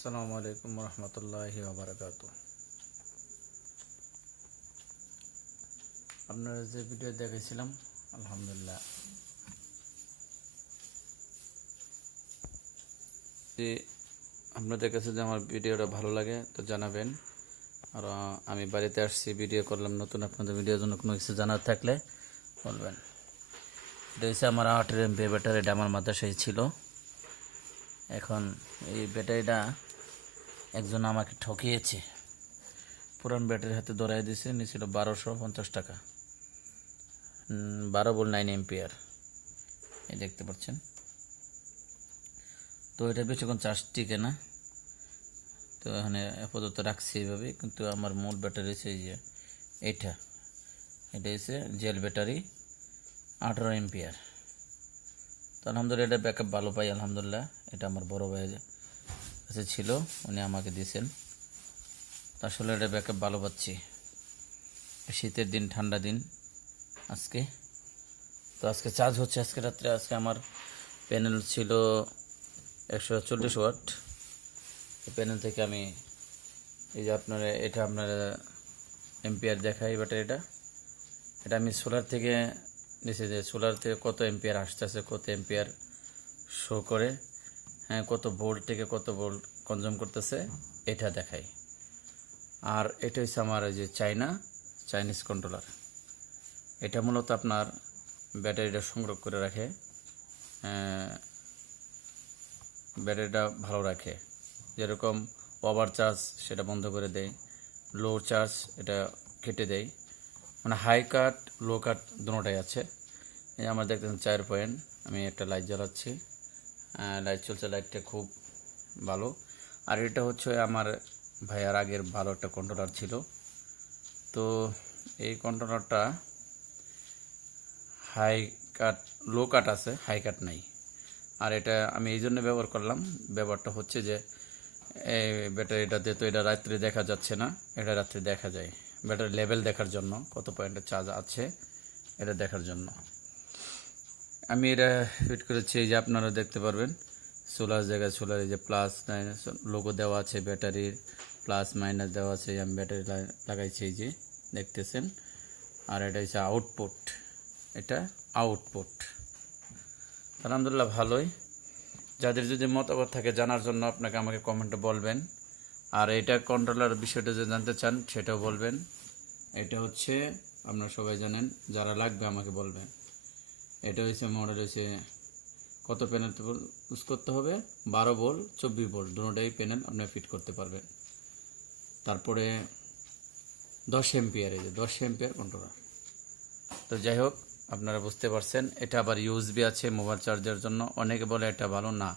আসসালামু আলাইকুম রহমতুল্লাহি ওয়াবারাকাতু। আপনারা যে ভিডিও দেখেছিলাম, আলহামদুলিল্লাহ যে আপনাদের কাছে যদি আমার ভিডিওটা ভালো লাগে তো জানাবেন। আর আমি বাড়িতে আসছি, ভিডিও করলাম নতুন। আপনাদের ভিডিওর জন্য কোনো কিছু জানার থাকলে বলবেন। এটা হচ্ছে আমার 8 এমপি ব্যাটারি, এটা আমার মাদ্রাসায় ছিল। এখন এই ব্যাটারিটা একজন আমাকে ঠকিয়েছে, পুরান ব্যাটারি হাতে ধরাই দিয়েছে, নিয়েছিল 1250 টাকা। 12 ভোল্ট 9 এম্পিয়ার, এই দেখতে পাচ্ছেন। তো এটা বেশিক্ষণ চার্জ টিকে না, তো এখানে আপাতত রাখছি এইভাবে। কিন্তু আমার মূল ব্যাটারি হচ্ছে এই যে এটা হচ্ছে জেল ব্যাটারি 18 এম্পিয়ার। তো আলহামদুলিল্লাহ এটা ব্যাকআপ ভালো পাই, আলহামদুলিল্লাহ। এটা আমার বড় ভাইয়ের কাছে ছিল, উনি আমাকে দিয়েছেন। আসলে এটা ব্যাকআপ ভালো পাচ্ছি। শীতের দিন, ঠান্ডা দিন আজকে। তো আজকে চার্জ হচ্ছে আজকে রাত্রে। আজকে আমার প্যানেল ছিল 140 ওয়াট। এই প্যানেল থেকে আমি এই যে এটা আপনার এম্পিয়ার দেখাই ব্যাটারিটা। এটা আমি সোলার থেকে নিচে, যে সোলার থেকে কত এম্পিয়ার আসতেছে, কত এম্পিয়ার শো করে, হ্যাঁ, কত ভোল্ট থেকে কত ভোল্ট কনজিউম করতেছে, এটা দেখাই। আর এটা হচ্ছে আমার এই যে চাইনিজ কন্ট্রোলার। এটা মূলত আপনার ব্যাটারিটা সংগ্রহ করে রাখে, ব্যাটারিটা ভালো রাখে। যেরকম ওভার চার্জ সেটা বন্ধ করে দেয়, লো চার্জ এটা কেটে দেয়। মানে হাই কাট, লো কাট দুটোটাই আছে। এই আমরা দেখতেছেন 4 পয়েন্ট। আমি একটা লাইট জ্বালাচ্ছি, লাইট চলছে, লাইটটা খুব ভালো। আর এটা হচ্ছে আমার ভাইয়ার আগের ভালো একটা কন্ট্রোলার ছিল। তো এই কন্ট্রোলারটা হাই কাট, লো কাট আছে, হাই কাট নাই। আর এটা আমি এই জন্য ব্যবহার করলাম, ব্যবহারটা হচ্ছে যে এই ব্যাটারিটাতে তো এটা রাত্রে দেখা যাচ্ছে না, এটা রাত্রে দেখা যায়। ব্যাটারি লেভেল দেখার জন্য, কত পয়েন্টের চার্জ আছে এটা দেখার জন্য আমি এটা ফিট করেছি। এই যে আপনারা দেখতে পারবেন, সোলার জায়গায় সোলার, এই যে প্লাস মাইনাস লোগো দেওয়া আছে, ব্যাটারির প্লাস মাইনাস দেওয়া আছে। আমি ব্যাটারি লাগাইছি, এই যে দেখতেছেন। আর এটা হচ্ছে আউটপুট, এটা আউটপুট। আলহামদুলিল্লাহ ভালোই। যাদের যদি মতামত থাকে জানার জন্য আপনাকে আমাকে কমেন্টে বলবেন। আর এটা কন্ট্রোলার বিষয়টা যে জানতে চান সেটাও বলবেন। এটা হচ্ছে আপনারা সবাই জানেন, যারা লাগবে আমাকে বলবেন। এটা হচ্ছে মডেল হচ্ছে কত প্যানেল ইউজ করতে হবে, 12 ভোল্ট 24 ভোল্ট দুটোটাই প্যানেল আপনি ফিট করতে পারবেন। তারপরে 10 এম্পিয়ার, এই যে 10 এম্পিয়ার কন্ট্রোলার। তো যাই হোক, আপনারা বুঝতে পারছেন। এটা আবার ইউএসবি আছে মোবাইল চার্জের জন্য। অনেকে বলে এটা ভালো না,